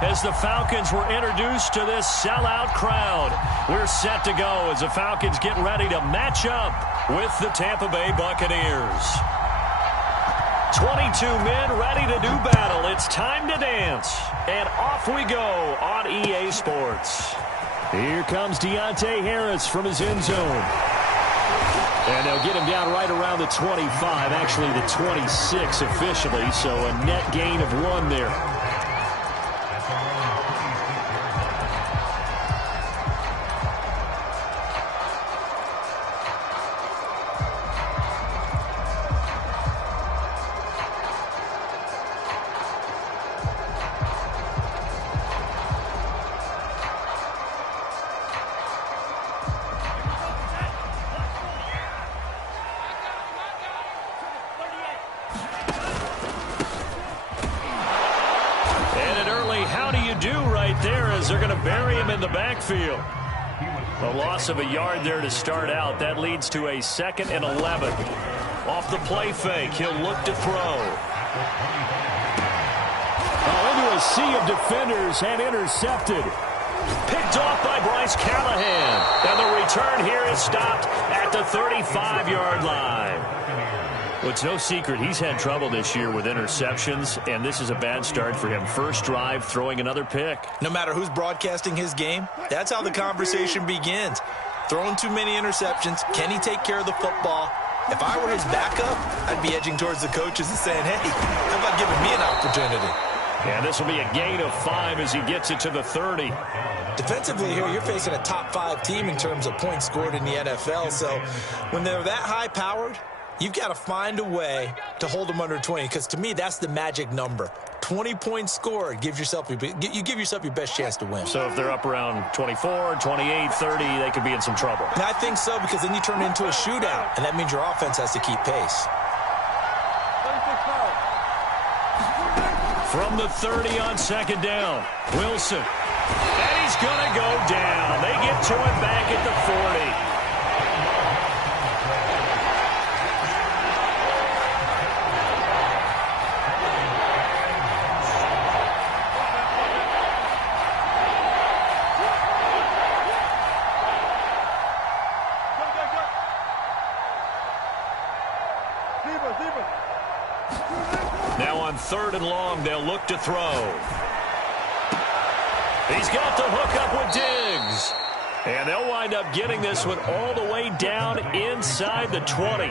as the Falcons were introduced to this sellout crowd. We're set to go as the Falcons get ready to match up with the Tampa Bay Buccaneers. 22 men ready to do battle. It's time to dance. And off we go on EA Sports. Here comes Deontay Harris from his end zone. And they'll get him down right around the 25, actually the 26 officially, so a net gain of 1 there. They're going to bury him in the backfield. A loss of a yard there to start out. That leads to a 2nd and 11. Off the play fake, he'll look to throw. Into a sea of defenders and intercepted. Picked off by Bryce Callahan. And the return here is stopped at the 35-yard line. Well, it's no secret he's had trouble this year with interceptions, and this is a bad start for him. First drive, throwing another pick. No matter who's broadcasting his game, that's how the conversation begins. Throwing too many interceptions, can he take care of the football? If I were his backup, I'd be edging towards the coaches and saying, hey, how about giving me an opportunity? Yeah, this will be a gain of 5 as he gets it to the 30. Defensively here, you're facing a top 5 team in terms of points scored in the NFL, so when they're that high-powered, you've got to find a way to hold them under 20, because to me, that's the magic number. 20 points scored, you give yourself your best chance to win. So if they're up around 24, 28, 30, they could be in some trouble. And I think so, because then you turn it into a shootout, and that means your offense has to keep pace. From the 30 on 2nd down, Wilson. And he's going to go down. They get to him back at the 40. Now on 3rd and long, they'll look to throw. He's got the hook up with Diggs. And they'll wind up getting this one all the way down inside the 20.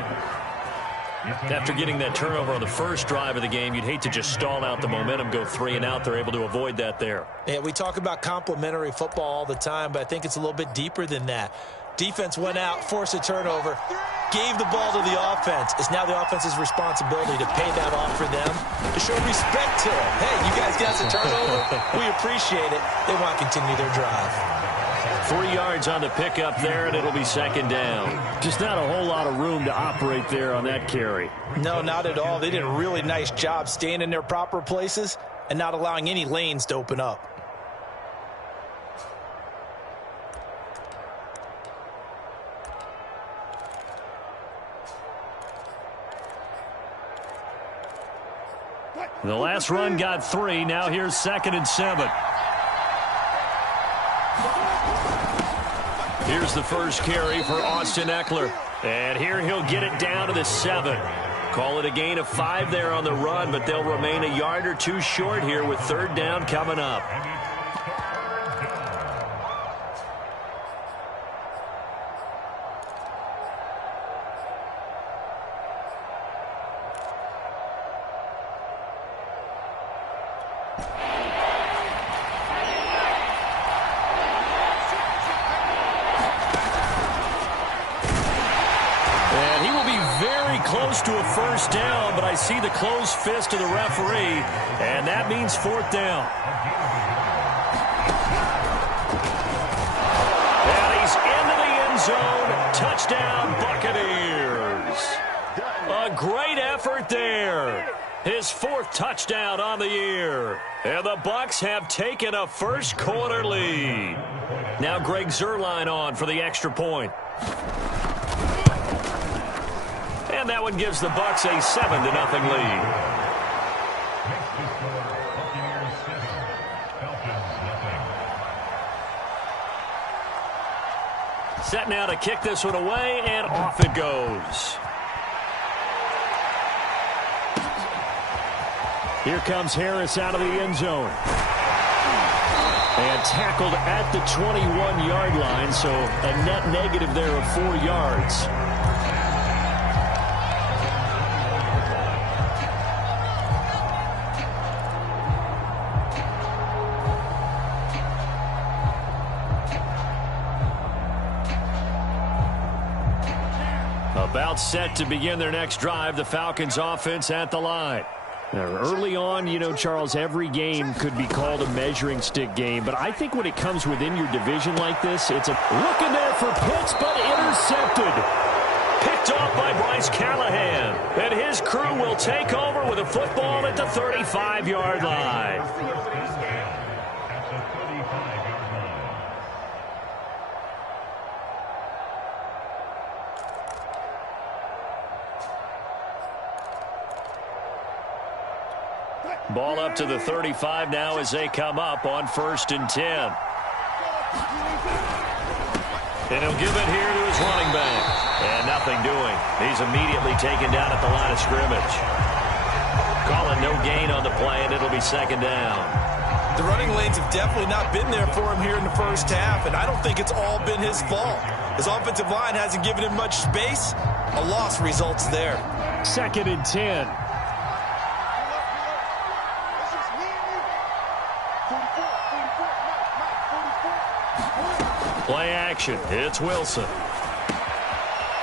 After getting that turnover on the first drive of the game, you'd hate to just stall out the momentum, go 3 and out. They're able to avoid that there. Yeah, we talk about complementary football all the time, but I think it's a little bit deeper than that. Defense went out, forced a turnover, gave the ball to the offense. It's now the offense's responsibility to pay that off for them, to show respect to them. Hey, you guys got the turnover. We appreciate it. They want to continue their drive. 3 yards on the pickup there, and it'll be 2nd down. Just not a whole lot of room to operate there on that carry. No, not at all. They did a really nice job staying in their proper places and not allowing any lanes to open up. The last run got 3. Now here's 2nd and 7. Here's the first carry for Austin Eckler. And here he'll get it down to the 7. Call it a gain of 5 there on the run, but they'll remain a yard or 2 short here with 3rd down coming up. Close to a first down, but I see the closed fist of the referee, and that means 4th down. And he's into the end zone. Touchdown, Buccaneers. A great effort there. His 4th touchdown on the year. And the Bucs have taken a first quarter lead. Now Greg Zuerlein on for the extra point. And that one gives the Bucs a 7-0 lead. Set now to kick this one away, and off it goes. Here comes Harris out of the end zone. And tackled at the 21-yard line, so a net negative there of 4 yards. About set to begin their next drive, the Falcons offense at the line. Now, early on, you know, Charles, every game could be called a measuring stick game, but I think when it comes within your division like this, it's a looking there for Pitts, but intercepted. Picked off by Bryce Callahan, and his crew will take over with a football at the 35-yard line. Ball up to the 35 now as they come up on 1st and 10. And he'll give it here to his running back. And nothing doing. He's immediately taken down at the line of scrimmage. Calling no gain on the play, and it'll be 2nd down. The running lanes have definitely not been there for him here in the first half, and I don't think it's all been his fault. His offensive line hasn't given him much space. A loss results there. 2nd and 10. Play action. It's Wilson.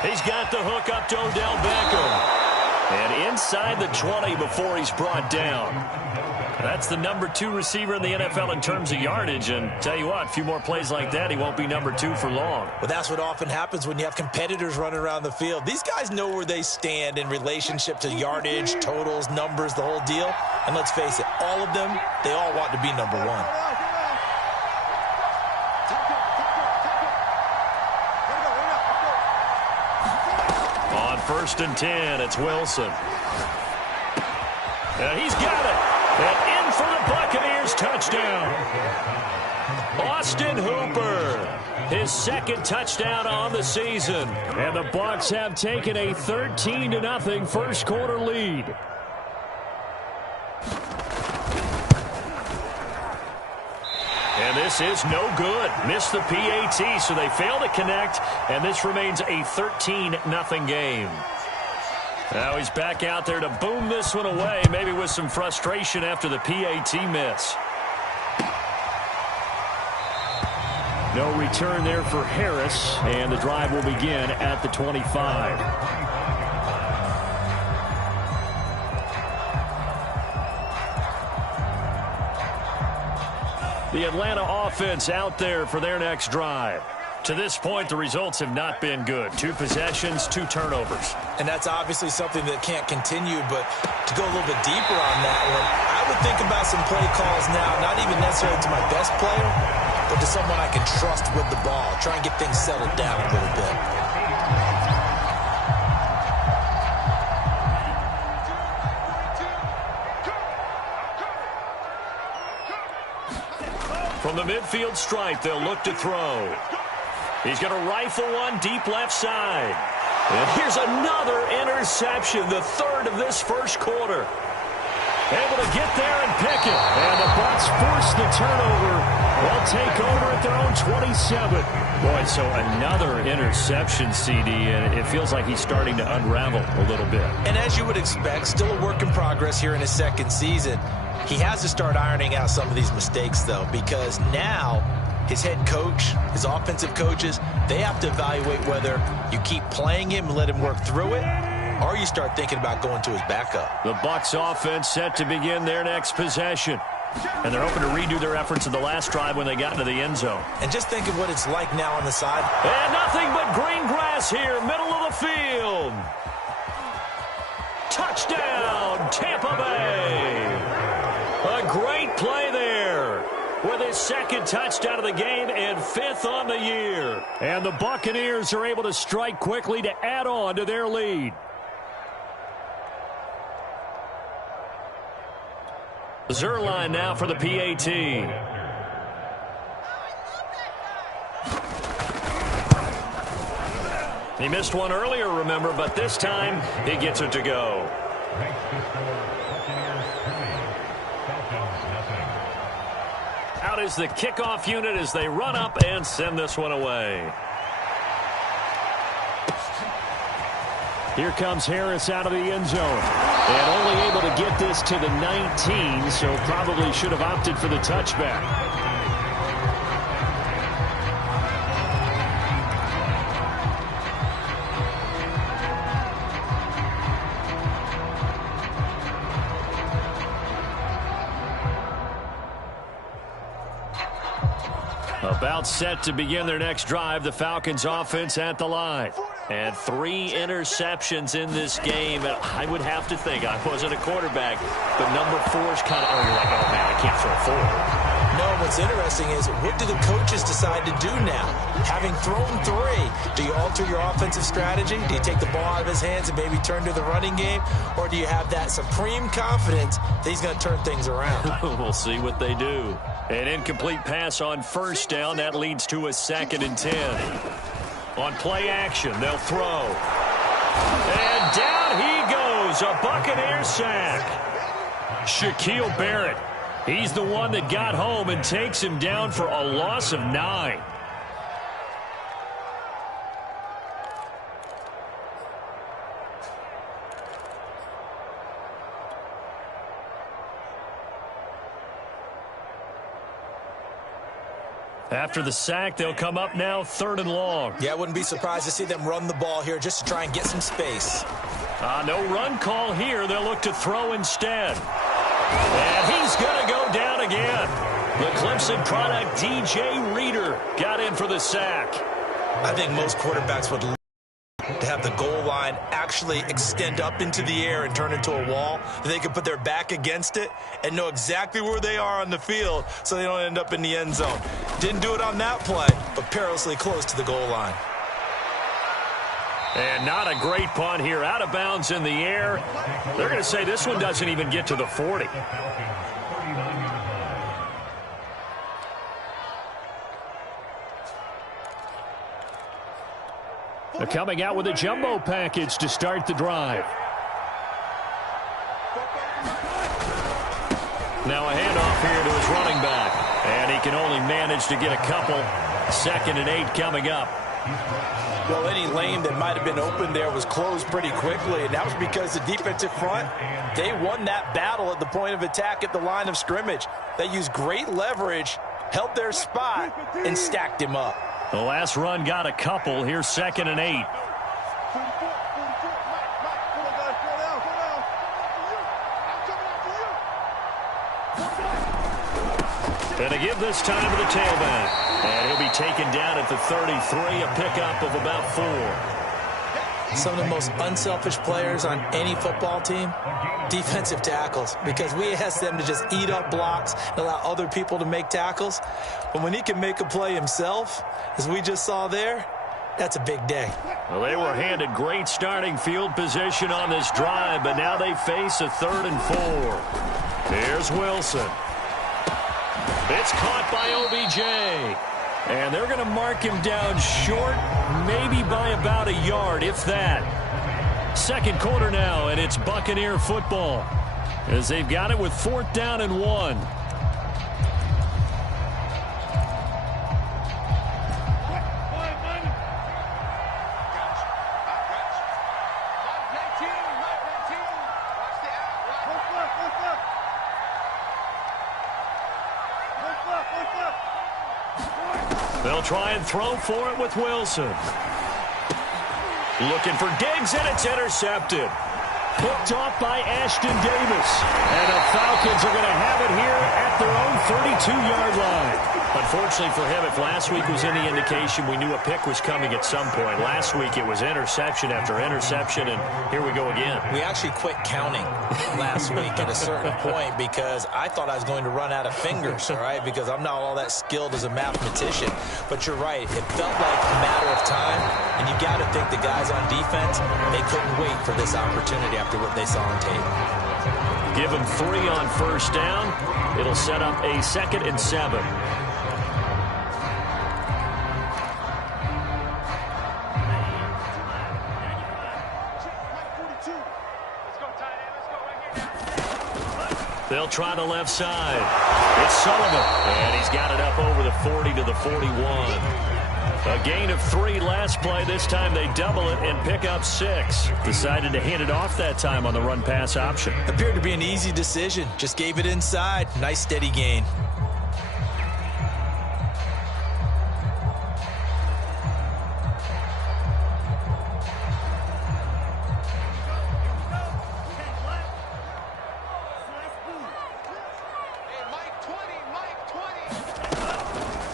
He's got the hook up to Odell Beckham. And inside the 20 before he's brought down. That's the number 2 receiver in the NFL in terms of yardage. And tell you what, a few more plays like that, he won't be number 2 for long. Well, that's what often happens when you have competitors running around the field. These guys know where they stand in relationship to yardage, totals, numbers, the whole deal. And let's face it, all of them, they all want to be number 1. On 1st and 10, it's Wilson. And he's got it. And in for the Buccaneers touchdown. Austin Hooper, his 2nd touchdown on the season. And the Bucs have taken a 13-0 first quarter lead. And this is no good. Missed the PAT, so they fail to connect, and this remains a 13-0 game. Now he's back out there to boom this one away, maybe with some frustration after the PAT miss. No return there for Harris, and the drive will begin at the 25. The Atlanta offense out there for their next drive. To this point, the results have not been good. 2 possessions, 2 turnovers. And that's obviously something that can't continue, but to go a little bit deeper on that one, I would think about some play calls now, not even necessarily to my best player, but to someone I can trust with the ball. Try and get things settled down a little bit. From the midfield stripe, they'll look to throw. He's going to rifle one deep left side. And here's another interception, the 3rd of this first quarter. Able to get there and pick it. And the Bucs force the turnover. They'll take over at their own 27. Boy, so another interception, CD, and it feels like he's starting to unravel a little bit. And as you would expect, still a work in progress here in his 2nd season. He has to start ironing out some of these mistakes, though, because now his head coach, his offensive coaches, they have to evaluate whether you keep playing him and let him work through it, or you start thinking about going to his backup. The Bucs offense set to begin their next possession. And they're hoping to redo their efforts in the last drive when they got into the end zone. And just think of what it's like now on the side. And nothing but green grass here, middle of the field. Touchdown, Tampa Bay. A great play there with his 2nd touchdown of the game and 5th on the year. And the Buccaneers are able to strike quickly to add on to their lead. Zerline now for the PAT. He missed one earlier, remember, but this time he gets it to go. Out is the kickoff unit as they run up and send this one away. Here comes Harris out of the end zone. And only able to get this to the 19, so probably should have opted for the touchback. About set to begin their next drive, the Falcons offense at the line. And 3 interceptions in this game. And I would have to think, I wasn't a quarterback, but number 4 is kind of, oh, you're like, oh, man, I can't throw 4. No, what's interesting is, what do the coaches decide to do now? Having thrown 3, do you alter your offensive strategy? Do you take the ball out of his hands and maybe turn to the running game? Or do you have that supreme confidence that he's going to turn things around? We'll see what they do. An incomplete pass on first down. That leads to a 2nd and 10. On play action, they'll throw. And down he goes. A Buccaneer sack. Shaquille Barrett. He's the one that got home and takes him down for a loss of 9. After the sack, they'll come up now 3rd and long. Yeah, I wouldn't be surprised to see them run the ball here just to try and get some space. No run call here. They'll look to throw instead. And he's going to go down again. The Clemson product, DJ Reader, got in for the sack. I think most quarterbacks would love to have the goal line actually extend up into the air and turn into a wall. They can put their back against it and know exactly where they are on the field so they don't end up in the end zone. Didn't do it on that play, but perilously close to the goal line. And not a great punt here. Out of bounds in the air. They're going to say this one doesn't even get to the 40. They're coming out with a jumbo package to start the drive. Now a handoff here to his running back. And he can only manage to get a couple. 2nd and 8 coming up. Well, any lane that might have been open there was closed pretty quickly, and that was because the defensive front, they won that battle at the point of attack at the line of scrimmage. They used great leverage, held their spot, and stacked him up. The last run got a couple. Here's 2nd and 8. And to give this time to the tailback. And he'll be taken down at the 33, a pickup of about 4. Some of the most unselfish players on any football team, defensive tackles, because we ask them to just eat up blocks and allow other people to make tackles. But when he can make a play himself, as we just saw there, that's a big day. Well, they were handed great starting field position on this drive, but now they face a 3rd and 4. Here's Wilson. It's caught by OBJ. And they're going to mark him down short, maybe by about a yard, if that. 2nd quarter now, and it's Buccaneer football as they've got it with 4th down and 1. They'll try and throw for it with Wilson. Looking for Diggs, and it's intercepted. Picked off by Ashton Davis. And the Falcons are going to have it here at their own 32-yard line. Unfortunately for him, if last week was any indication, we knew a pick was coming at some point. Last week it was interception after interception, and here we go again. We actually quit counting last week at a certain point because I thought I was going to run out of fingers, all right, because I'm not all that skilled as a mathematician. But you're right. It felt like a matter of time, and you got to think the guys on defense, they couldn't wait for this opportunity after what they saw on tape. Give them 3 on first down. It'll set up a 2nd and 7. They'll try the left side. It's Sullivan, and he's got it up over the 40 to the 41. A gain of 3 last play. This time they double it and pick up 6. Decided to hand it off that time on the run-pass option. Appeared to be an easy decision. Just gave it inside. Nice steady gain.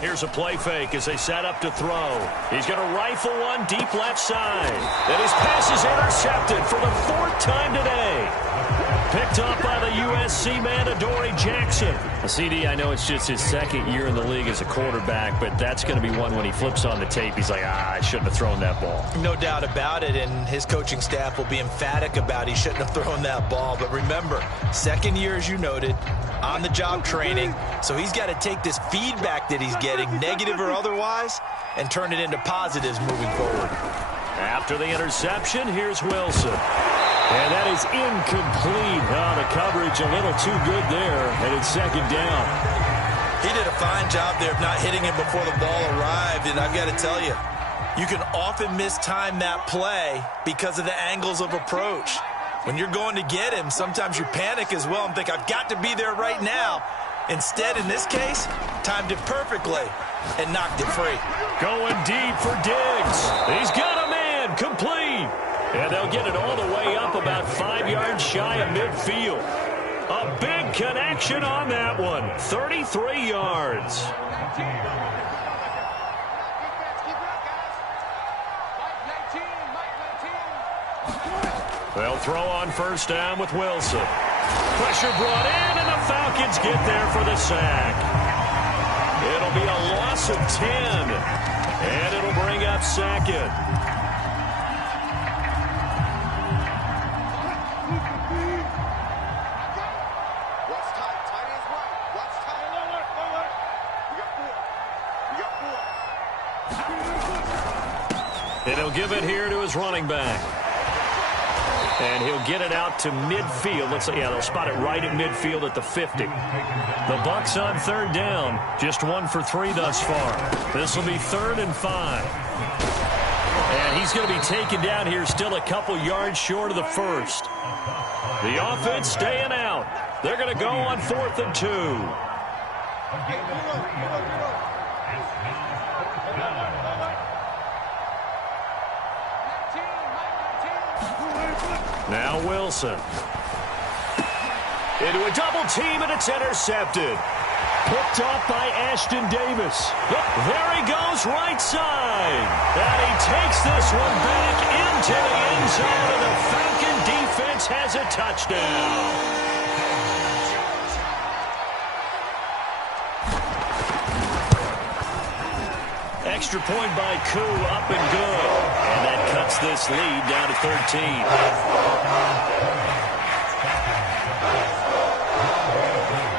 Here's a play fake as they set up to throw. He's going to rifle one deep left side. And his pass is intercepted for the 4th time today. Picked up by the USC man, Adoree Jackson. CD, I know it's just his 2nd year in the league as a quarterback, but that's going to be one when he flips on the tape. He's like, I shouldn't have thrown that ball. No doubt about it, and his coaching staff will be emphatic about he shouldn't have thrown that ball. But remember, 2nd year, as you noted, on-the-job training, so he's got to take this feedback that he's getting, negative or otherwise, and turn it into positives moving forward. After the interception, here's Wilson. And that is incomplete. Oh, the coverage a little too good there, and it's 2nd down. He did a fine job there of not hitting him before the ball arrived, and I've got to tell you, you can often mistime that play because of the angles of approach. When you're going to get him, sometimes you panic as well and think, I've got to be there right now. Instead, in this case, timed it perfectly and knocked it free. Going deep for Diggs. He's got a man, complete. And they'll get it all the way up about 5 yards shy of midfield. A big connection on that one. 33 yards. They'll throw on 1st down with Wilson. Pressure brought in, and the Falcons get there for the sack. It'll be a loss of 10, and it'll bring up 2nd. And he'll give it here to his running back. And he'll get it out to midfield. Let's see, yeah, they'll spot it right at midfield at the 50. The Bucs on 3rd down. Just 1 for 3 thus far. This will be 3rd and 5. And he's going to be taken down here still a couple yards short of the 1st. The offense staying out. They're going to go on 4th and 2. Now Wilson. Into a double team, and it's intercepted. Picked off by Ashton Davis. There he goes, right side. And he takes this one back into the end zone, and the Falcon defense has a touchdown. Extra point by Koo, up and good. And that cuts this lead down to 13.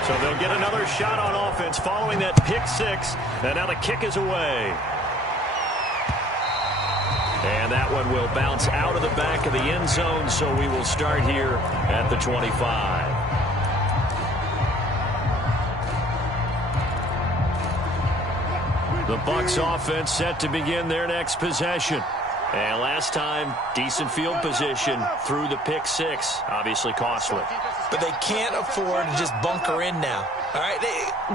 So they'll get another shot on offense following that pick 6. And now the kick is away. And that one will bounce out of the back of the end zone, so we will start here at the 25. The Bucs offense set to begin their next possession. And last time, decent field position through the pick 6. Obviously costly. But they can't afford to just bunker in now. All right,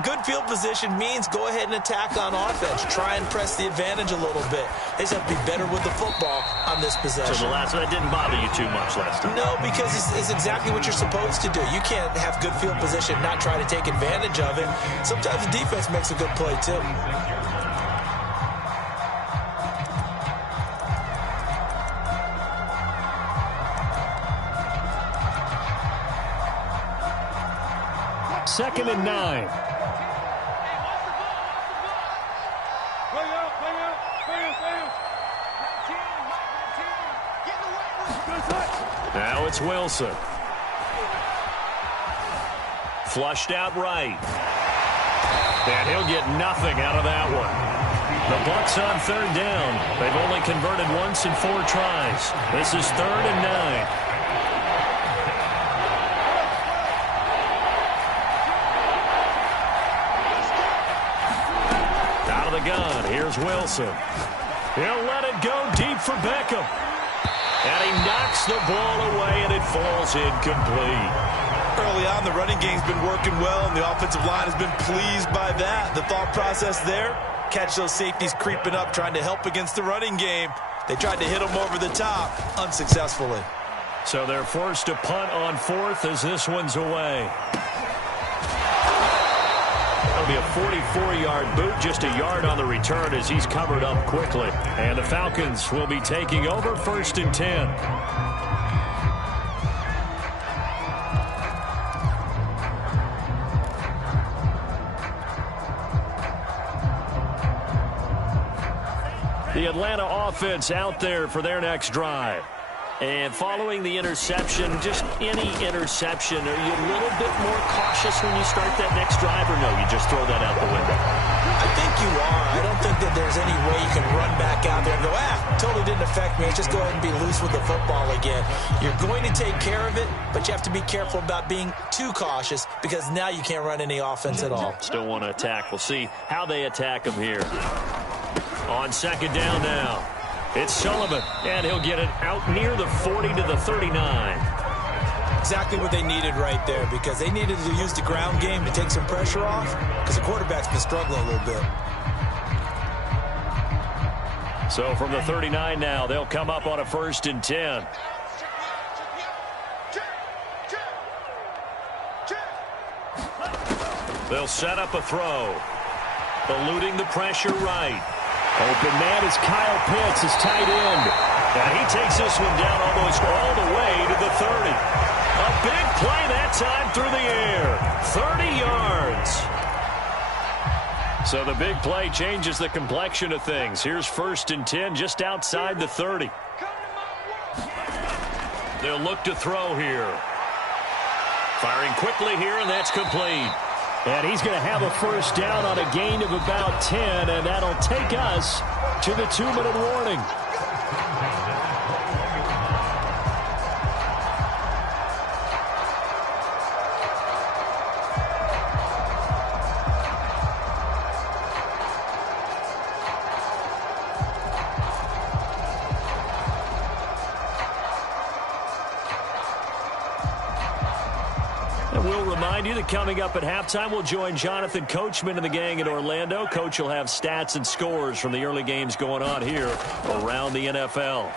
good field position means go ahead and attack on offense. Try and press the advantage a little bit. They just have to be better with the football on this possession. So the last one, that didn't bother you too much last time? No, because it's exactly what you're supposed to do. You can't have good field position, not try to take advantage of it. Sometimes the defense makes a good play, too. Second and 9. Now it's Wilson. Flushed out right. And he'll get nothing out of that one. The Bucs on 3rd down. They've only converted once in 4 tries. This is 3rd and 9. the gun. Here's Wilson. He'll let it go deep for Beckham. And he knocks the ball away, and it falls incomplete. Early on, the running game's been working well, and the offensive line has been pleased by that. The thought process there, catch those safeties creeping up, trying to help against the running game. They tried to hit them over the top, unsuccessfully. So they're forced to punt on fourth as this one's away. That'll be a 44-yard boot, just a yard on the return as he's covered up quickly. And the Falcons will be taking over 1st and 10. The Atlanta offense out there for their next drive. And following the interception, just any interception, are you a little bit more cautious when you start that next drive, or no, you just throw that out the window? I think you are. I don't think that there's any way you can run back out there and go, totally didn't affect me. Let's just go ahead and be loose with the football again. You're going to take care of it, but you have to be careful about being too cautious because now you can't run any offense at all. Still want to attack. We'll see how they attack him here. On 2nd down now. It's Sullivan, and he'll get it out near the 40 to the 39. Exactly what they needed right there, because they needed to use the ground game to take some pressure off, because the quarterback's been struggling a little bit. So from the 39 now, they'll come up on a 1st and 10. They'll set up a throw. Eluding the pressure right. Open man is Kyle Pitts, his tight end. And he takes this one down almost all the way to the 30. A big play that time through the air. 30 yards. So the big play changes the complexion of things. Here's 1st and 10 just outside the 30. They'll look to throw here. Firing quickly here, and that's complete. And he's going to have a 1st down on a gain of about 10, and that'll take us to the 2-minute warning. You that coming up at halftime, we'll join Jonathan Coachman and the gang in Orlando. Coach will have stats and scores from the early games going on here around the NFL.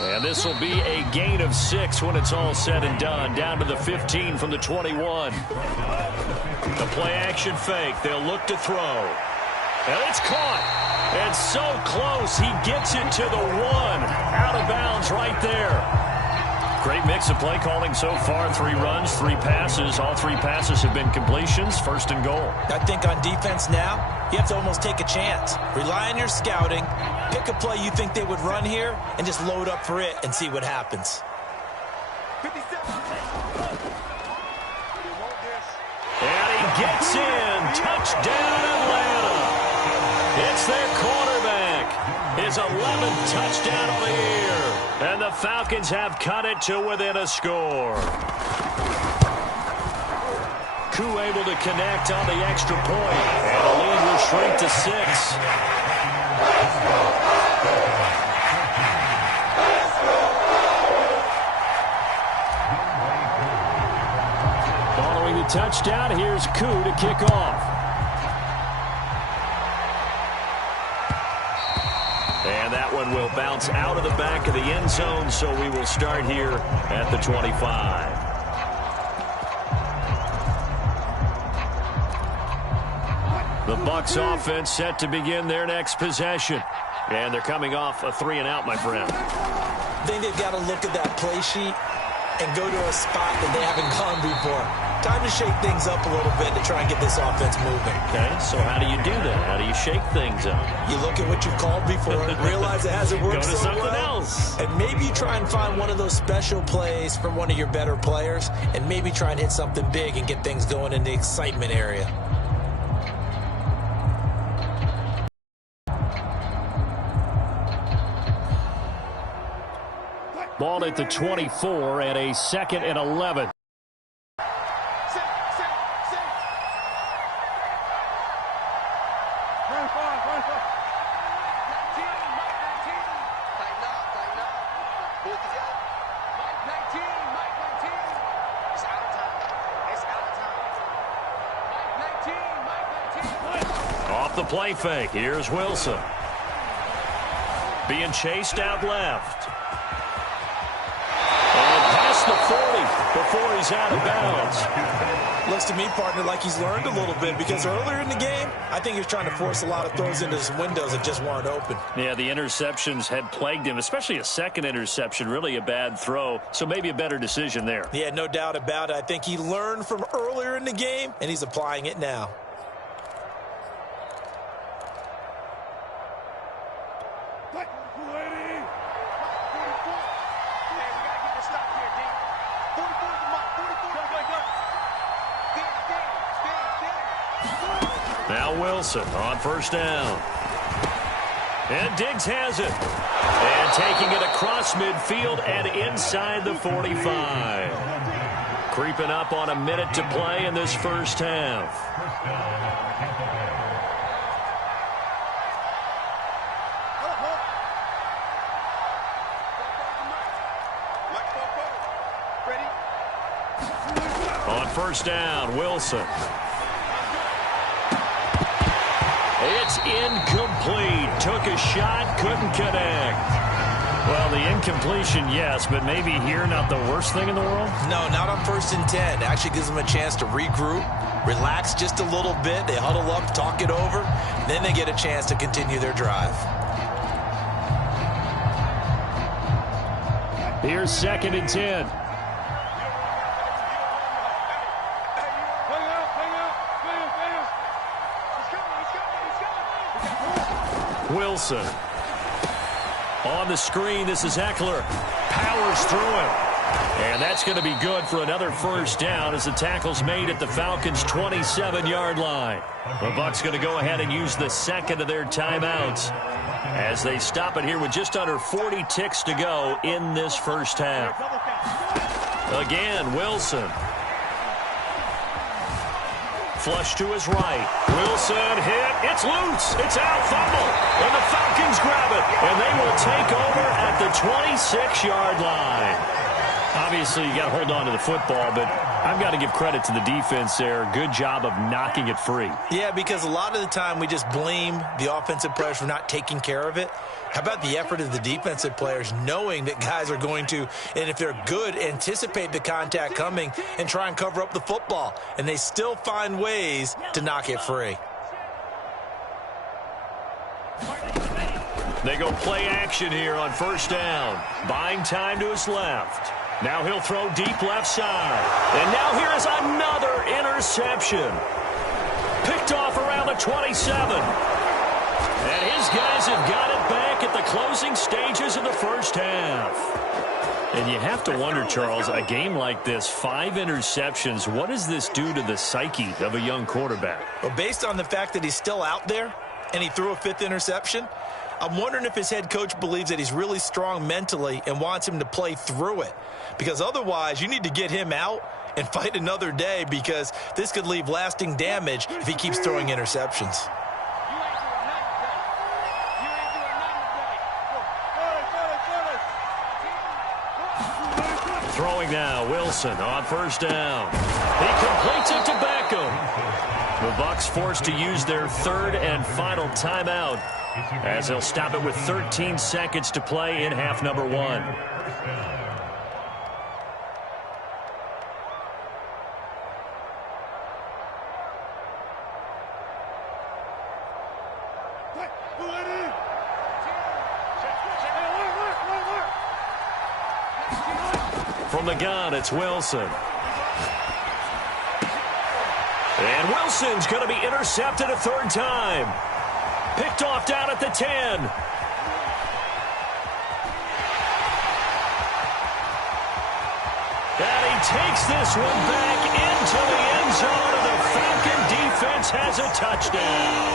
And this will be a gain of 6 when it's all said and done, down to the 15 from the 21. The play-action fake. They'll look to throw. And it's caught. And so close, he gets it to the 1. Out of bounds right there. Great mix of play calling so far. 3 runs, 3 passes. All 3 passes have been completions. 1st and goal. I think on defense now, you have to almost take a chance. Rely on your scouting. Pick a play you think they would run here and just load up for it and see what happens. And he gets in. Touchdown, Atlanta. It's their quarterback. His 11th touchdown of the year. And the Falcons have cut it to within a score. Koo able to connect on the extra point. And the lead will shrink to 6. Following the touchdown, here's Koo to kick off. And that one will bounce out of the back of the end zone, so we will start here at the 25. The Bucs offense set to begin their next possession. And they're coming off a 3-and-out, my friend. I think they've got to look at that play sheet and go to a spot that they haven't gone before. Time to shake things up a little bit to try and get this offense moving. Okay, so how do you do that? How do you shake things up? You look at what you've called before and realize it hasn't worked so well. Go to something else. And maybe you try and find one of those special plays from one of your better players and maybe try and hit something big and get things going in the excitement area. Ball at the 24 and a 2nd and 11. the play fake. Here's Wilson. Being chased out left. And past the 40 before he's out of bounds. Looks to me, partner, like he's learned a little bit because earlier in the game, I think he was trying to force a lot of throws into some windows that just weren't open. Yeah, the interceptions had plagued him, especially a second interception, really a bad throw, so maybe a better decision there. Yeah, no doubt about it. I think he learned from earlier in the game, and he's applying it now. Now Wilson on first down. And Diggs has it. And taking it across midfield and inside the 45. Creeping up on a minute to play in this first half. On first down, Wilson. It's incomplete. Took a shot, couldn't connect. Well, the incompletion, yes, but maybe here not the worst thing in the world? No, not on 1st and 10. Actually gives them a chance to regroup, relax just a little bit. They huddle up, talk it over. Then they get a chance to continue their drive. Here's 2nd and 10. Wilson. On the screen, this is Eckler. Powers through him. And that's going to be good for another first down as the tackle's made at the Falcons' 27-yard line. The Bucs going to go ahead and use the second of their timeouts as they stop it here with just under 40 ticks to go in this first half. Again, Wilson. Flush to his right. Wilson hit. It's loose. It's out. Fumble. And the Falcons grab it. And they will take over at the 26-yard line. Obviously, you got to hold on to the football, but I've got to give credit to the defense there. Good job of knocking it free. Yeah, because a lot of the time we just blame the offensive players for not taking care of it. How about the effort of the defensive players knowing that guys are going to, and if they're good, anticipate the contact coming and try and cover up the football. And they still find ways to knock it free. They go play action here on first down. Buying time to his left. Now he'll throw deep left side. And now here is another interception. Picked off around the 27. And his guys have got it back at the closing stages of the first half. And you have to wonder, Charles, a game like this, 5 interceptions, what does this do to the psyche of a young quarterback? Well, based on the fact that he's still out there and he threw a 5th interception, I'm wondering if his head coach believes that he's really strong mentally and wants him to play through it. Because otherwise, you need to get him out and fight another day because this could leave lasting damage if he keeps throwing interceptions. Throwing now, Wilson on first down. He completes it to Beckham. The Bucs forced to use their 3rd and final timeout as they'll stop it with 13 seconds to play in half number 1. From the gun, it's Wilson. And Wilson's going to be intercepted a 3rd time. Picked off down at the 10. And he takes this one back into the end zone, and the Falcon defense has a touchdown.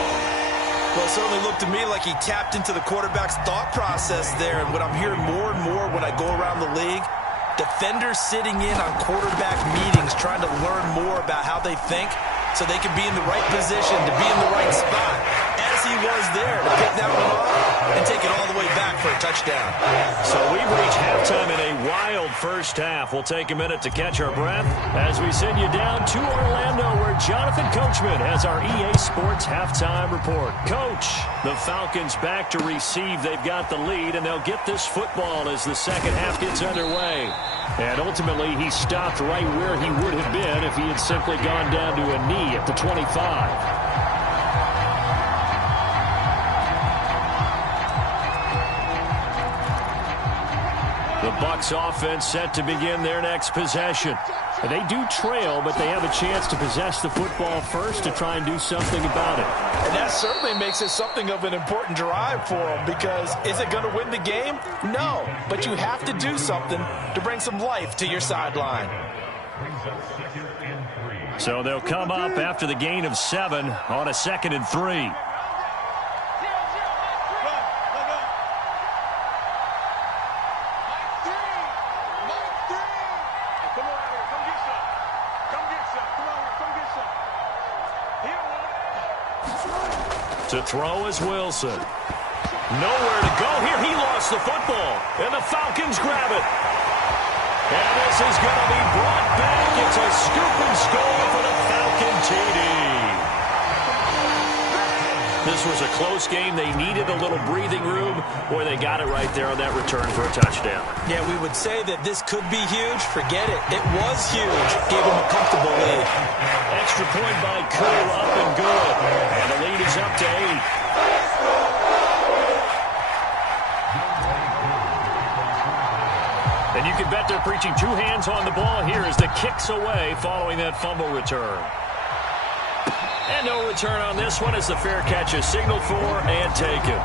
Well, it certainly looked to me like he tapped into the quarterback's thought process there. And what I'm hearing more and more when I go around the league, defenders sitting in on quarterback meetings trying to learn more about how they think so they can be in the right position to be in the right spot as he was there to pick that one off and take it all the way back for a touchdown. So we've reached halftime in a wild first half. We'll take a minute to catch our breath as we send you down to Orlando, where Jonathan Coachman has our EA Sports halftime report. Coach, the Falcons back to receive. They've got the lead, and they'll get this football as the second half gets underway. And ultimately, he stopped right where he would have been if he had simply gone down to a knee at the 25. The Bucs offense set to begin their next possession. They do trail, but they have a chance to possess the football first to try and do something about it. And that certainly makes it something of an important drive for them, because is it going to win the game? No, but you have to do something to bring some life to your sideline. So they'll come up after the gain of 7 on a 2nd and 3. To throw is Wilson. Nowhere to go here. He lost the football, and the Falcons grab it. And this is going to be brought back. It's a scoop and score for the Falcon TD. This was a close game. They needed a little breathing room. Boy, they got it right there on that return for a touchdown. Yeah, we would say that this could be huge. Forget it. It was huge. Gave them a comfortable lead. Extra point by Koo, up and good. And the lead is up to 8. And you can bet they're preaching 2 hands on the ball here as the kick's away following that fumble return. And no return on this one as the fair catch is signaled for and taken.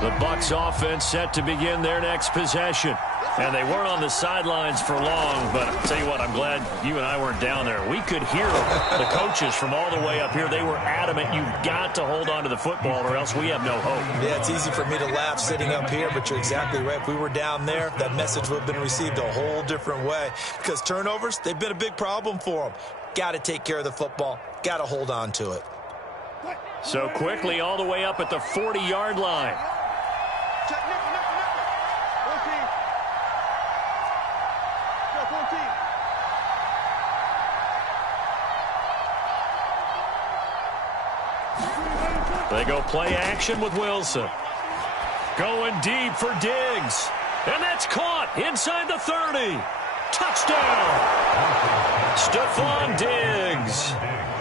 The Bucs offense set to begin their next possession. And they weren't on the sidelines for long, but I'll tell you what, I'm glad you and I weren't down there. We could hear the coaches from all the way up here. They were adamant, you've got to hold on to the football or else we have no hope. Yeah, it's easy for me to laugh sitting up here, but you're exactly right. If we were down there, that message would have been received a whole different way, because turnovers, they've been a big problem for them. Got to take care of the football. Got to hold on to it. So quickly all the way up at the 40-yard line. They go play action with Wilson. Going deep for Diggs. And that's caught inside the 30. Touchdown. Stephon Diggs.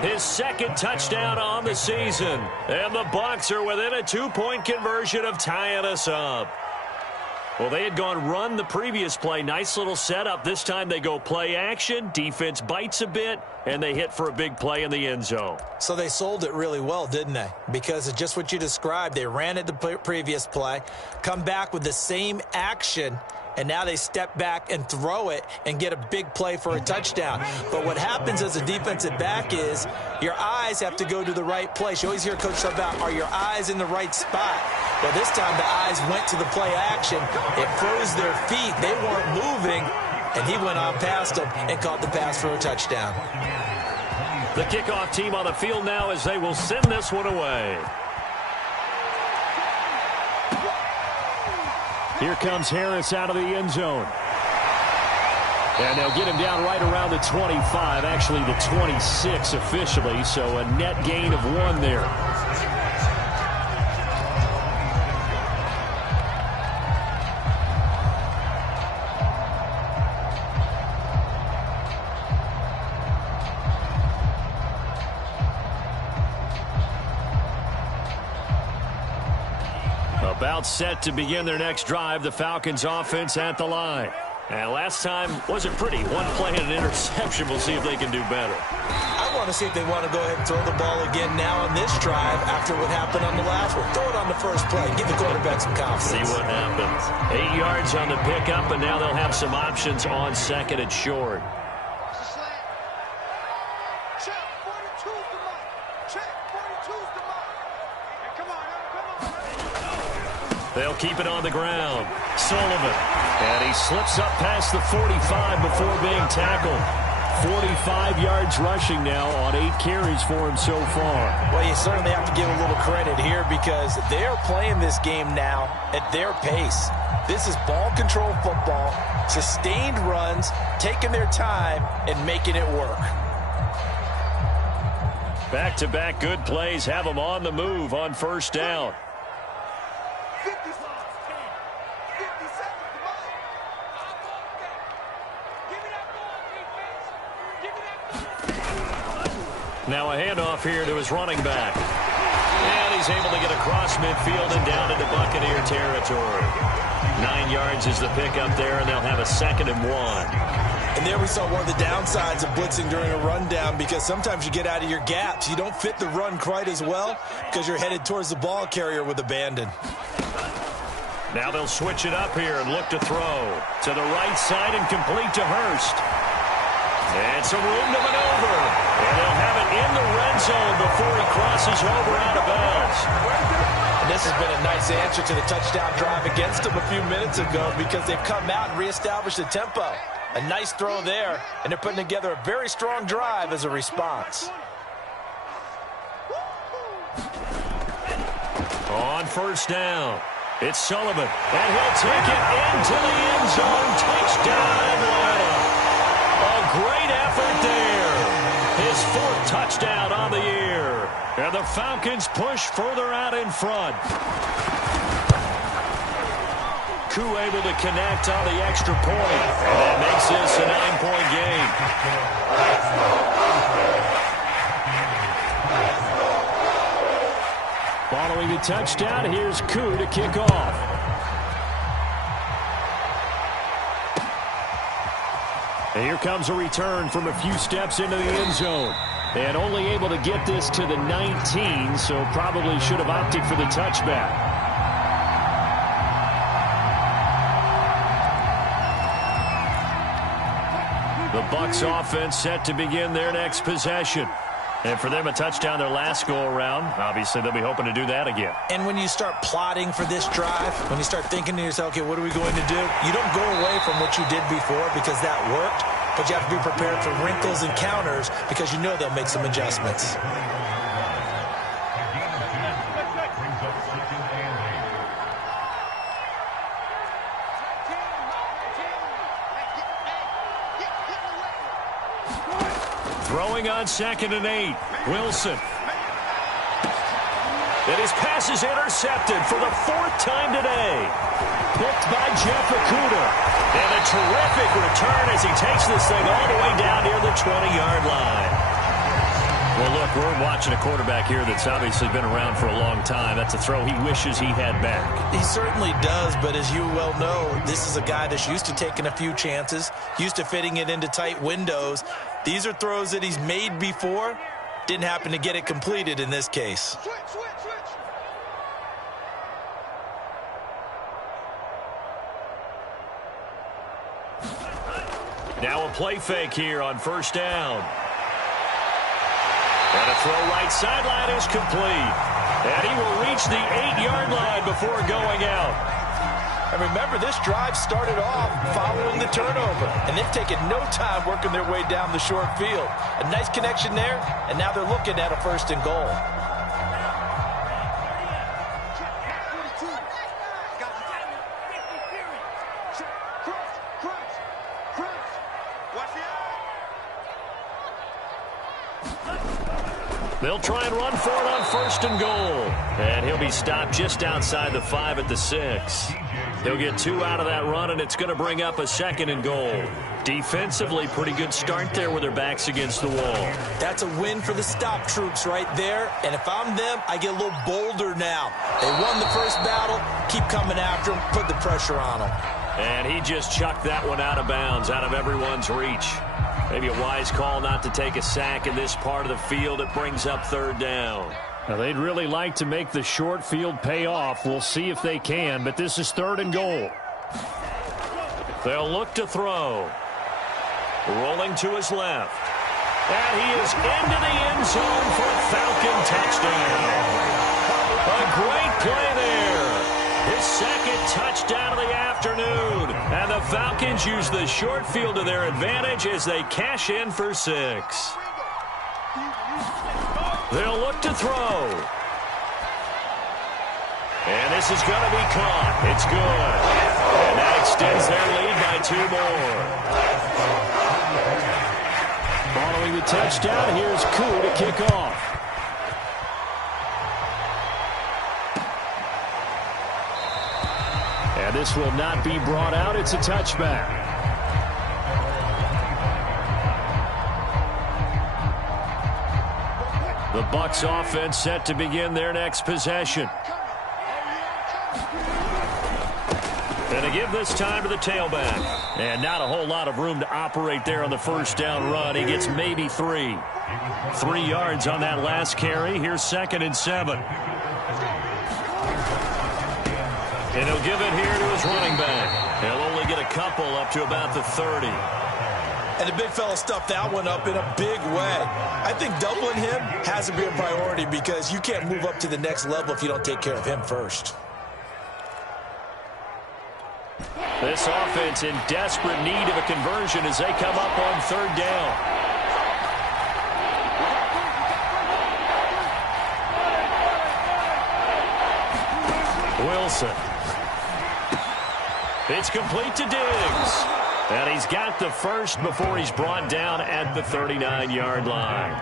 His second touchdown on the season. And the Bucs are within a 2-point conversion of tying us up. Well, they had gone run the previous play. Nice little setup. This time they go play action. Defense bites a bit, and they hit for a big play in the end zone. So they sold it really well, didn't they? Because it's just what you described. They ran it the previous play, come back with the same action, and now they step back and throw it and get a big play for a touchdown. But what happens as a defensive back is your eyes have to go to the right place. You always hear Coach talk about, are your eyes in the right spot? Well, this time the eyes went to the play action. It froze their feet. They weren't moving, and he went on past them and caught the pass for a touchdown. The kickoff team on the field now as they will send this one away. Here comes Harris out of the end zone. And they'll get him down right around the 25, actually the 26 officially, so a net gain of 1 there. About set to begin their next drive, the Falcons offense at the line. And last time wasn't pretty. 1 play and an interception. We'll see if they can do better. I want to see if they want to go ahead and throw the ball again now on this drive after what happened on the last one. Throw it on the first play. Give the quarterback some confidence. See what happens. 8 yards on the pickup, and now they'll have some options on 2nd and short. They'll keep it on the ground. Sullivan. And he slips up past the 45 before being tackled. 45 yards rushing now on 8 carries for him so far. Well, you certainly have to give a little credit here because they are playing this game now at their pace. This is ball control football, sustained runs, taking their time, and making it work. Back-to-back good plays have them on the move on first down. Now a handoff here to his running back. And he's able to get across midfield and down into Buccaneer territory. 9 yards is the pickup there, and they'll have a 2nd and 1. And there we saw one of the downsides of blitzing during a rundown because sometimes you get out of your gaps. You don't fit the run quite as well because you're headed towards the ball carrier with abandon. Now they'll switch it up here and look to throw. To the right side and complete to Hurst. And some room to maneuver. And they'll have it in the red zone before he crosses over out of bounds. And this has been a nice answer to the touchdown drive against them a few minutes ago because they've come out and reestablished the tempo. A nice throw there, and they're putting together a very strong drive as a response. On first down, it's Sullivan. And he'll take it into the end zone. Touchdown, Atlanta. A great effort there. His 4th touchdown on the year. And the Falcons push further out in front. Koo able to connect on the extra point. And that makes this a 9-point game. Following the touchdown, here's Koo to kick off. And here comes a return from a few steps into the end zone. And only able to get this to the 19, so probably should have opted for the touchback. The Bucs offense set to begin their next possession. And for them, a touchdown their last go-around. Obviously, they'll be hoping to do that again. And when you start plotting for this drive, when you start thinking to yourself, okay, what are we going to do? You don't go away from what you did before because that worked, but you have to be prepared for wrinkles and counters because you know they'll make some adjustments. Throwing on 2nd and 8. Wilson. And his pass is intercepted for the 4th time today. Picked by Jeff Okudah. And a terrific return as he takes this thing all the way down near the 20-yard line. Well, look, we're watching a quarterback here that's obviously been around for a long time. That's a throw he wishes he had back. He certainly does, but as you well know, this is a guy that's used to taking a few chances, used to fitting it into tight windows. These are throws that he's made before. Didn't happen to get it completed in this case. Now a play fake here on first down. And a throw right sideline is complete. And he will reach the 8-yard line before going out. And remember, this drive started off following the turnover. And they've taken no time working their way down the short field. A nice connection there, and now they're looking at a 1st and goal. They'll try and run for it on 1st and goal. And he'll be stopped just outside the 5 at the 6. He'll get 2 out of that run, and it's going to bring up a 2nd and goal. Defensively, pretty good start there with their backs against the wall. That's a win for the stop troops right there. And if I'm them, I get a little bolder now. They won the first battle. Keep coming after them. Put the pressure on them. And he just chucked that one out of bounds, out of everyone's reach. Maybe a wise call not to take a sack in this part of the field. It brings up 3rd down. Now, they'd really like to make the short field pay off. We'll see if they can, but this is 3rd and goal. They'll look to throw. Rolling to his left. And he is into the end zone for a Falcon touchdown. A great play there. His second touchdown of the afternoon. And the Falcons use the short field to their advantage as they cash in for 6. They'll look to throw. And this is going to be caught. It's good. And that extends their lead by 2 more. Following the touchdown, here's Koo to kick off. And this will not be brought out. It's a touchback. The Bucs offense set to begin their next possession. And to give this time to the tailback. And not a whole lot of room to operate there on the first down run. He gets maybe 3. 3 yards on that last carry. Here's 2nd and 7. And he'll give it here to his running back. He'll only get a couple up to about the 30. And the big fella stuffed that one up in a big way. I think doubling him has to be a priority because you can't move up to the next level if you don't take care of him first. This offense in desperate need of a conversion as they come up on 3rd down. Wilson. It's complete to Diggs. And he's got the first before he's brought down at the 39-yard line.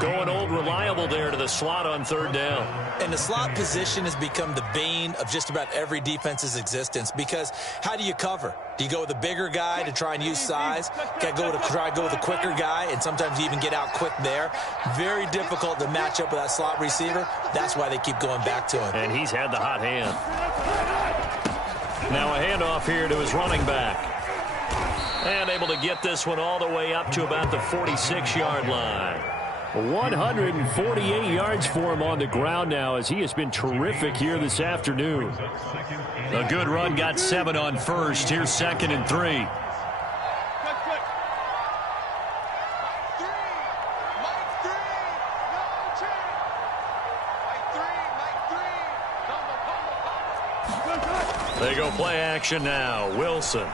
Going old reliable there to the slot on 3rd down. And the slot position has become the bane of just about every defense's existence because how do you cover? Do you go with a bigger guy to try and use size? Got to try to go with a quicker guy, and sometimes you even get out quick there. Very difficult to match up with that slot receiver. That's why they keep going back to him. And he's had the hot hand. Now a handoff here to his running back. And able to get this one all the way up to about the 46-yard line. 148 yards for him on the ground now as he has been terrific here this afternoon. A good run, got 7 on first. Here's 2nd and 3. They go play action now. Wilson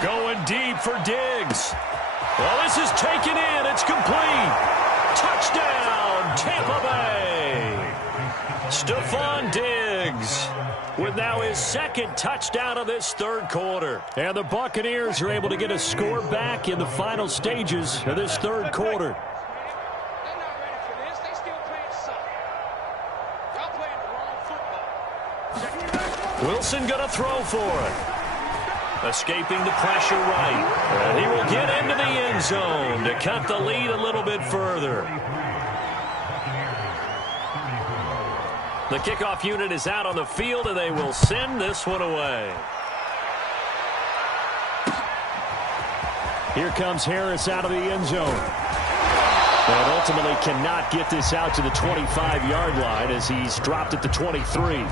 going deep for Diggs. Well, this is taken in. It's complete. Touchdown, Tampa Bay. Stephon Diggs with now his 2nd touchdown of this 3rd quarter. And the Buccaneers are able to get a score back in the final stages of this 3rd quarter. Wilson going to throw for it. Escaping the pressure right. And he will get into the end zone to cut the lead a little bit further. The kickoff unit is out on the field, and they will send this one away. Here comes Harris out of the end zone. And ultimately cannot get this out to the 25-yard line as he's dropped at the 23.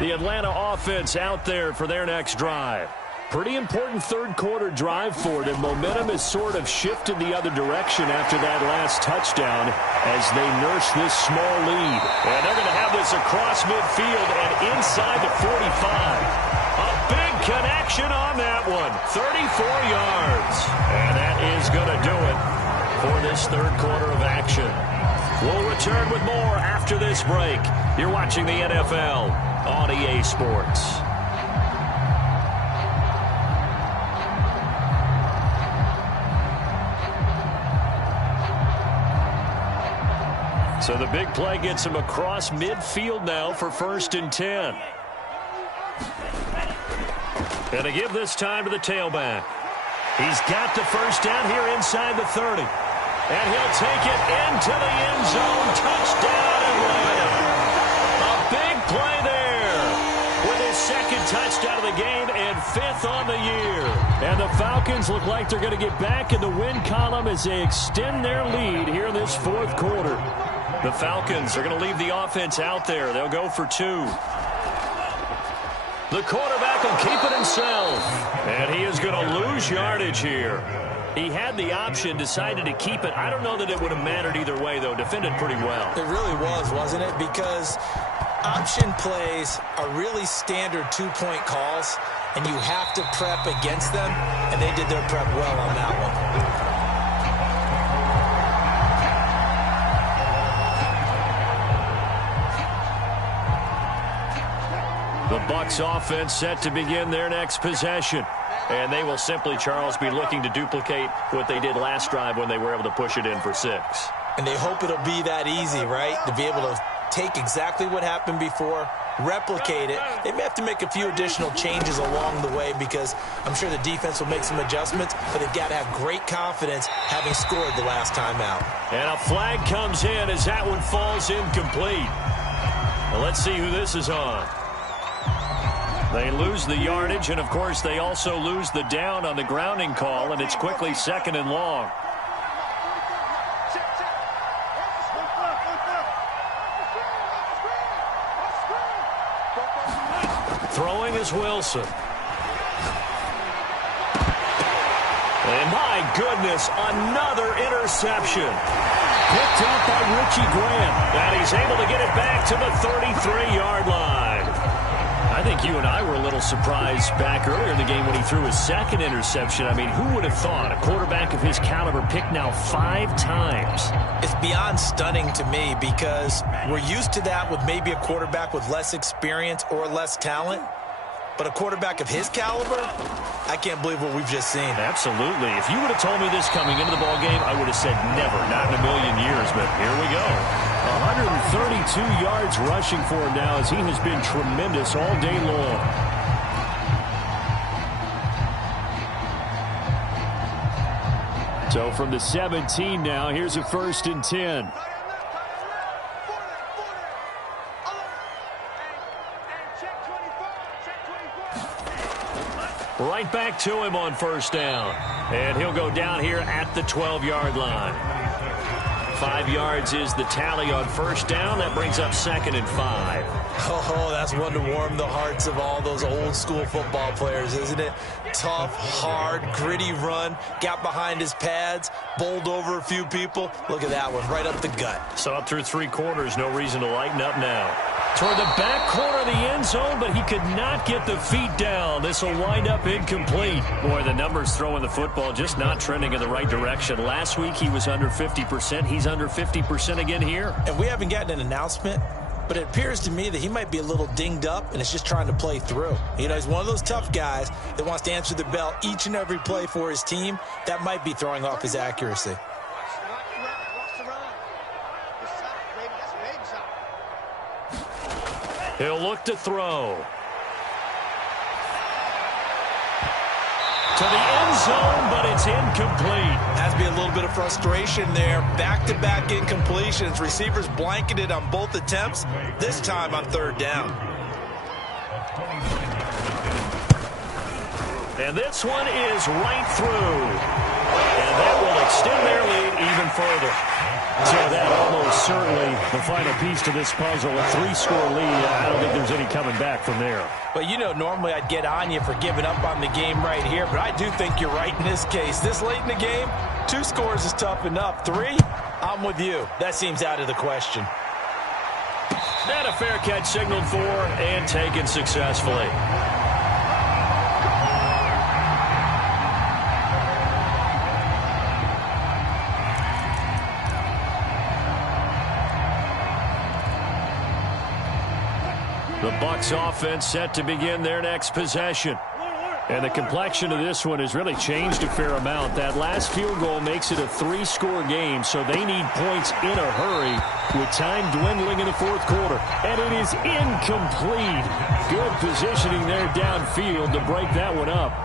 The Atlanta offense out there for their next drive. Pretty important 3rd quarter drive for them. Momentum has sort of shifted the other direction after that last touchdown as they nurse this small lead. And they're going to have this across midfield and inside the 45. A big connection on that one. 34 yards. And that is going to do it for this 3rd quarter of action. We'll return with more after this break. You're watching the NFL on EA Sports. So the big play gets him across midfield now for 1st and 10. And to give this time to the tailback. He's got the first down here inside the 30. And he'll take it into the end zone. Touchdown Atlanta. A big play there with his 2nd touchdown of the game and 5th on the year. And the Falcons look like they're going to get back in the win column as they extend their lead here in this 4th quarter. The Falcons are going to leave the offense out there. They'll go for 2. The quarterback will keep it himself. And he is going to lose yardage here. He had the option, decided to keep it. I don't know that it would have mattered either way, though. Defended pretty well. It really was, wasn't it? Because option plays are really standard two-point calls, and you have to prep against them, and they did their prep well on that one. The Bucs offense set to begin their next possession. And they will simply, Charles, be looking to duplicate what they did last drive when they were able to push it in for 6. And they hope it'll be that easy, right? To be able to take exactly what happened before, replicate it. They may have to make a few additional changes along the way because I'm sure the defense will make some adjustments, but they've got to have great confidence having scored the last time out. And a flag comes in as that one falls incomplete. Well, let's see who this is on. They lose the yardage, and, of course, they also lose the down on the grounding call, and it's quickly 2nd and long. Throwing is Wilson. And, my goodness, another interception. Picked up by Richie Grant, and he's able to get it back to the 33-yard line. I think you and I were a little surprised back earlier in the game when he threw his 2nd interception. I mean, who would have thought a quarterback of his caliber picked now 5 times? It's beyond stunning to me because we're used to that with maybe a quarterback with less experience or less talent. But a quarterback of his caliber, I can't believe what we've just seen. Absolutely. If you would have told me this coming into the ballgame, I would have said never, not in a million years. But here we go. 132 yards rushing for him now as he has been tremendous all day long. So from the 17 now, here's a 1st and 10. Right back to him on 1st down. And he'll go down here at the 12-yard line. 5 yards is the tally on 1st down. That brings up 2nd and 5. Oh, that's one to warm the hearts of all those old-school football players, isn't it? Tough, hard, gritty run. Got behind his pads, bowled over a few people. Look at that one, right up the gut. So up through 3 quarters, no reason to lighten up now. Toward the back corner of the end zone, but he could not get the feet down. This will wind up incomplete. Boy, the numbers throwing the football just not trending in the right direction. Last week he was under 50%. He's under 50% again here. And we haven't gotten an announcement, but it appears to me that he might be a little dinged up and is just trying to play through. You know, he's one of those tough guys that wants to answer the bell each and every play for his team. That might be throwing off his accuracy. He'll look to throw. To the end zone, but it's incomplete. Has to be a little bit of frustration there. Back-to-back incompletions. Receivers blanketed on both attempts, this time on 3rd down. And this one is right through. And that will extend their lead even further. So that almost certainly the final piece to this puzzle. A 3-score lead. I don't think there's any coming back from there. But, you know, normally I'd get on you for giving up on the game right here. But I do think you're right in this case. This late in the game, 2 scores is tough enough. 3, I'm with you. That seems out of the question. And a fair catch signaled for and taken successfully. The Bucs offense set to begin their next possession. And the complexion of this one has really changed a fair amount. That last field goal makes it a 3-score game, so they need points in a hurry with time dwindling in the 4th quarter. And it is incomplete. Good positioning there downfield to break that one up.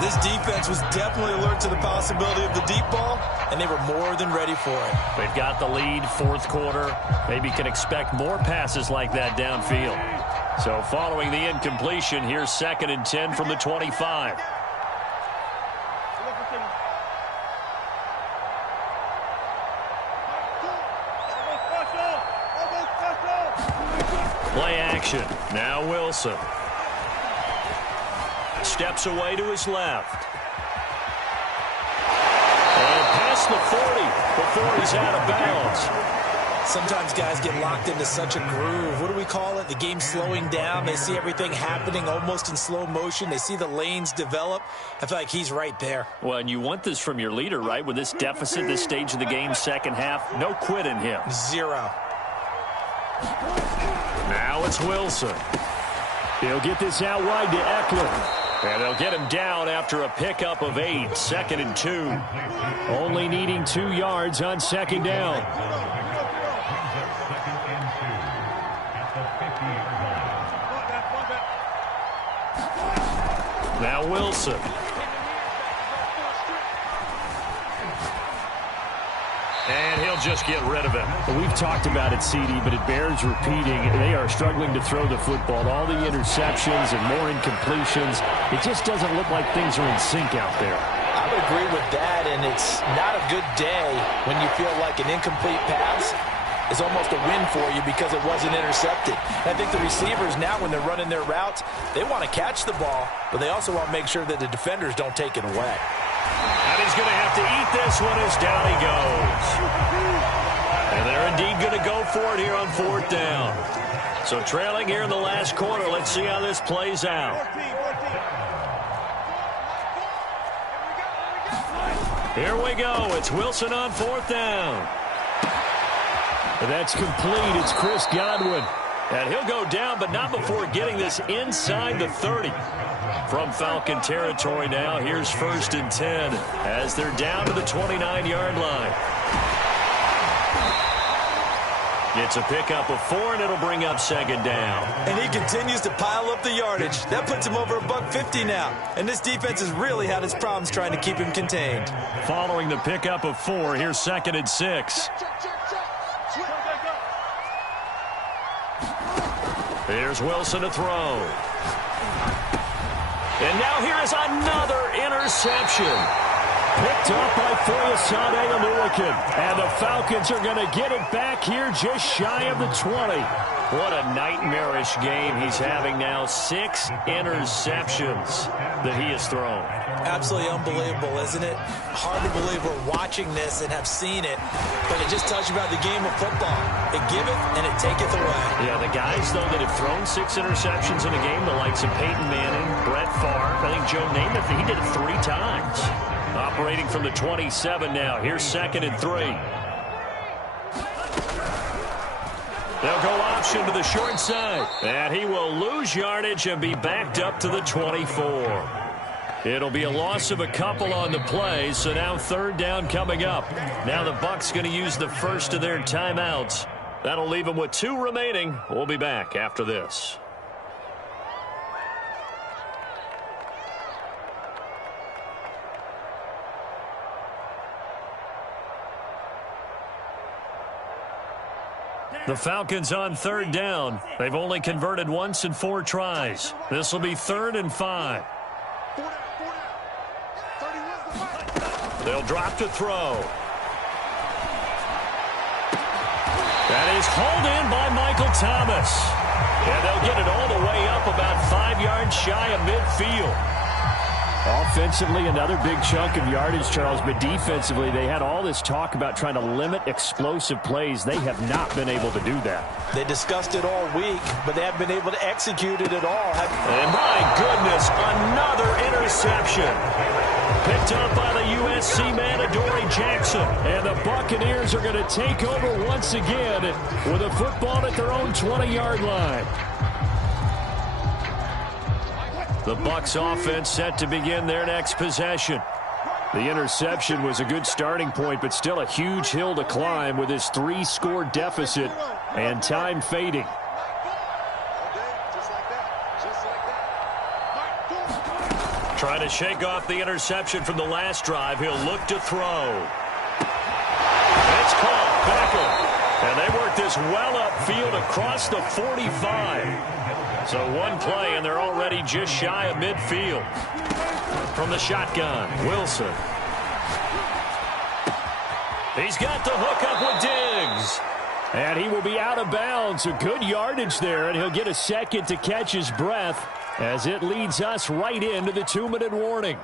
This defense was definitely alert to the possibility of the deep ball, and they were more than ready for it. They've got the lead, 4th quarter. Maybe can expect more passes like that downfield. So following the incompletion, here's 2nd and 10 from the 25. Play action. Now Wilson. steps away to his left. And past the 40 before he's out of bounds. Sometimes guys get locked into such a groove. What do we call it? The game's slowing down. They see everything happening almost in slow motion. They see the lanes develop. I feel like he's right there. Well, and you want this from your leader, right? With this deficit, this stage of the game, second half, no quit in him. Zero. Now it's Wilson. He'll get this out wide to Eckler. And they'll get him down after a pickup of 8, 2nd and 2. Only needing 2 yards on second down. Now Wilson. And he'll just get rid of it. We've talked about it, CD, but it bears repeating. They are struggling to throw the football. All the interceptions and more incompletions. It just doesn't look like things are in sync out there. I would agree with that, and it's not a good day when you feel like an incomplete pass is almost a win for you because it wasn't intercepted. I think the receivers now, when they're running their routes, they want to catch the ball, but they also want to make sure that the defenders don't take it away. And he's going to have to eat this one as down he goes. And they're indeed going to go for it here on 4th down. So trailing here in the last quarter. Let's see how this plays out. Here we go. It's Wilson on 4th down. That's complete. It's Chris Godwin. And he'll go down, but not before getting this inside the 30. From Falcon territory now, here's 1st and 10 as they're down to the 29-yard line. It's a pickup of 4, and it'll bring up 2nd down. And he continues to pile up the yardage. That puts him over $150 now. And this defense has really had its problems trying to keep him contained. Following the pickup of 4, here's 2nd and 6. Here's Wilson to throw. And now here is another interception. Picked up by Foyesade Oluwakin. And the Falcons are going to get it back here just shy of the 20. What a nightmarish game he's having now. 6 interceptions that he has thrown. Absolutely unbelievable, isn't it? Hard to believe we're watching this and have seen it, but it just tells you about the game of football. It giveth and it taketh away. Yeah, the guys, though, that have thrown 6 interceptions in a game, the likes of Peyton Manning, Brett Favre, I think Joe Namath, he did it 3 times. Operating from the 27 now. Here's 2nd and 3. They'll go option to the short side. And he will lose yardage and be backed up to the 24. It'll be a loss of a couple on the play, so now 3rd down coming up. Now the Bucs going to use the first of their timeouts. That'll leave them with 2 remaining. We'll be back after this. The Falcons on 3rd down. They've only converted once in 4 tries. This will be 3rd and 5. They'll drop to throw. That is hauled in by Michael Thomas. And they'll get it all the way up about 5 yards shy of midfield. Offensively, another big chunk of yardage, Charles, but defensively, they had all this talk about trying to limit explosive plays. They have not been able to do that. They discussed it all week, but they haven't been able to execute it at all. And my goodness, another interception. Picked up by the USC man, Adoree Jackson. And the Buccaneers are going to take over once again with a football at their own 20-yard line. The Bucs offense set to begin their next possession. The interception was a good starting point, but still a huge hill to climb with his 3-score deficit and time fading. Trying to shake off the interception from the last drive. He'll look to throw. It's caught. Beckham. And they work this well upfield across the 45. So one play, and they're already just shy of midfield. From the shotgun, Wilson. He's got the hook up with Diggs. And he will be out of bounds. A good yardage there, and he'll get a second to catch his breath as it leads us right into the 2-minute warning.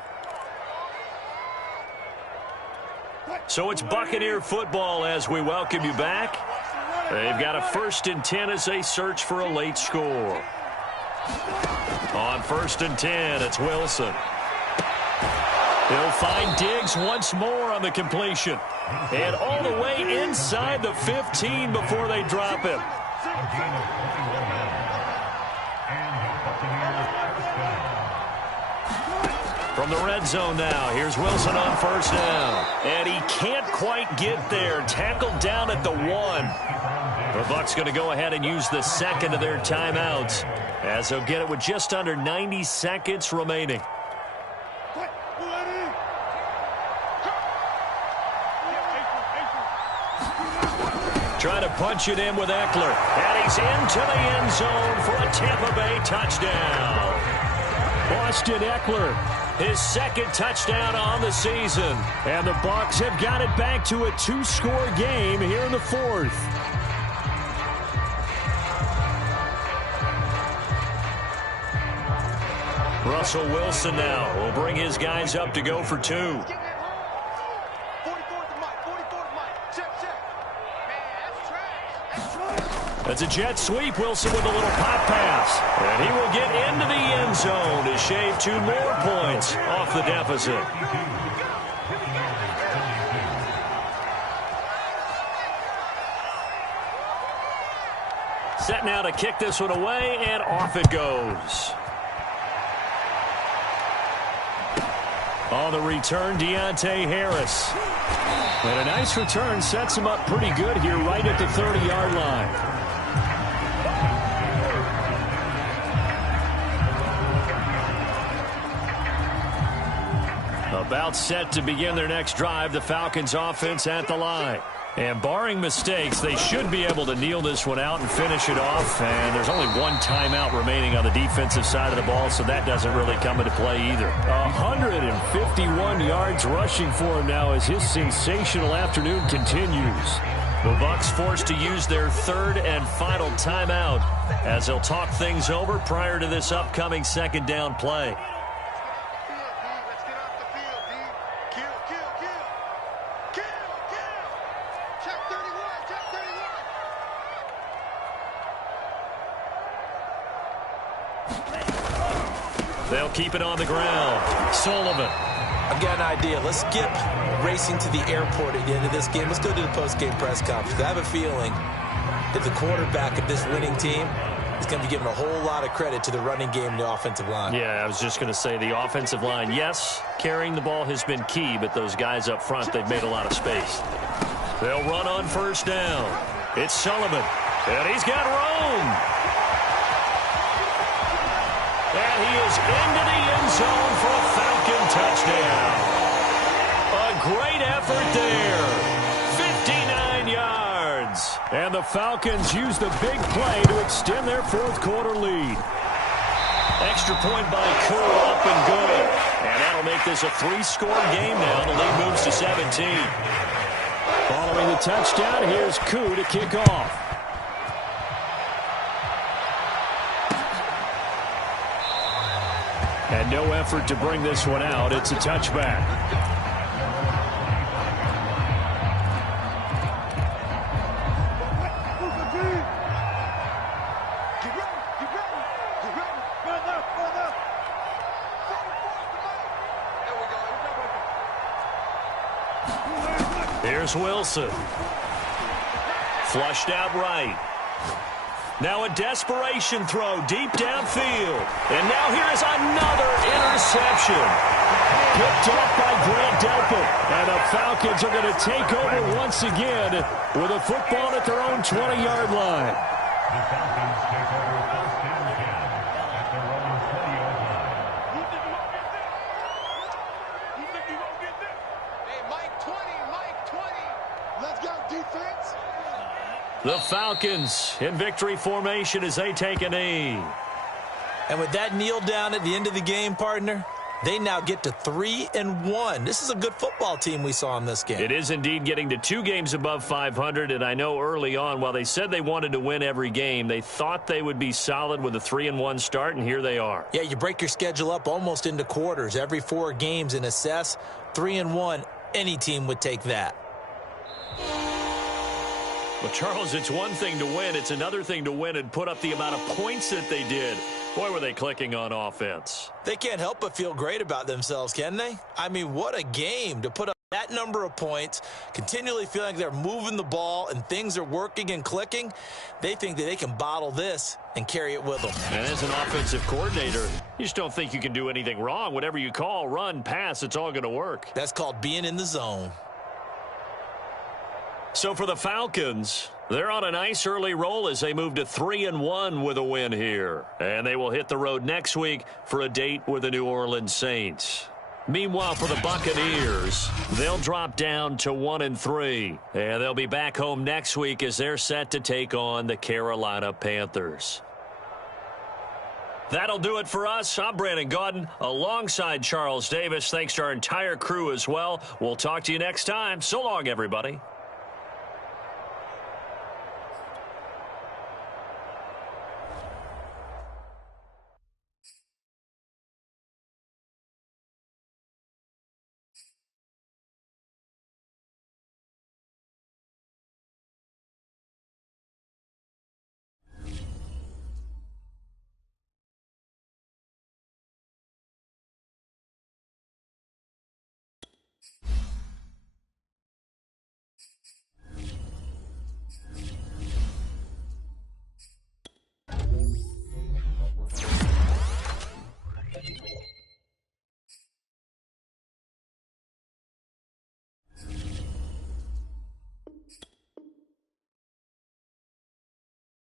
So it's Buccaneer football as we welcome you back. They've got a 1st and 10 as they search for a late score. On 1st and 10, it's Wilson. He'll find Diggs once more on the completion. And all the way inside the 15 before they drop him. From the red zone now, here's Wilson on 1st down. And he can't quite get there. Tackled down at the 1. The Bucs going to go ahead and use the 2nd of their timeouts, as they'll get it with just under 90 seconds remaining. Trying to punch it in with Eckler. And he's into the end zone for a Tampa Bay touchdown. Austin Eckler, his 2nd touchdown on the season. And the Bucs have got it back to a 2-score game here in the 4th. Russell Wilson now will bring his guys up to go for 2. That's a jet sweep. Wilson with a little pop pass. And he will get into the end zone to shave 2 more points off the deficit. Set now to kick this one away, and off it goes. On the return, Deontay Harris. And a nice return sets him up pretty good here right at the 30-yard line. About set to begin their next drive, the Falcons offense at the line. And barring mistakes, they should be able to kneel this one out and finish it off. And there's only 1 timeout remaining on the defensive side of the ball, so that doesn't really come into play either. 151 yards rushing for him now as his sensational afternoon continues. The Bucs forced to use their 3rd and final timeout as they'll talk things over prior to this upcoming 2nd down play. They'll keep it on the ground. Sullivan. I've got an idea. Let's skip racing to the airport at the end of this game. Let's go to the post-game press conference. I have a feeling that the quarterback of this winning team is going to be giving a whole lot of credit to the running game and the offensive line. Yeah, I was just going to say the offensive line. Yes, carrying the ball has been key, but those guys up front, they've made a lot of space. They'll run on 1st down. It's Sullivan. And he's got room. And he is into the end zone for a Falcon touchdown. A great effort there. 59 yards. And the Falcons use the big play to extend their 4th quarter lead. Extra point by Koo, up and good. And that'll make this a 3-score game now. The lead moves to 17. Following the touchdown, here's Koo to kick off. And no effort to bring this one out. It's a touchback. Here's Wilson. Flushed out right. Now a desperation throw deep downfield. And now here is another interception. Picked off by Grant Delpit. And the Falcons are going to take over once again with a football at their own 20-yard line. The Falcons in victory formation as they take a knee. And with that kneel down at the end of the game, partner, They now get to 3-1. This is a good football team we saw in this game. It is indeed getting to 2 games above 500, and I know early on, while they said they wanted to win every game, they thought they would be solid with a 3-1 start, and here they are. Yeah, you break your schedule up almost into quarters, every 4 games, and assess 3-1. Any team would take that. Well, Charles, it's one thing to win. It's another thing to win and put up the amount of points that they did. Boy, were they clicking on offense. They can't help but feel great about themselves, can they? I mean, what a game to put up that number of points, continually feeling like they're moving the ball and things are working and clicking. They think that they can bottle this and carry it with them. And as an offensive coordinator, you just don't think you can do anything wrong. Whatever you call, run, pass, it's all going to work. That's called being in the zone. So for the Falcons, they're on a nice early roll as they move to 3-1 with a win here. And they will hit the road next week for a date with the New Orleans Saints. Meanwhile, for the Buccaneers, they'll drop down to 1-3. And they'll be back home next week as they're set to take on the Carolina Panthers. That'll do it for us. I'm Brandon Gaudin alongside Charles Davis. Thanks to our entire crew as well. We'll talk to you next time. So long, everybody.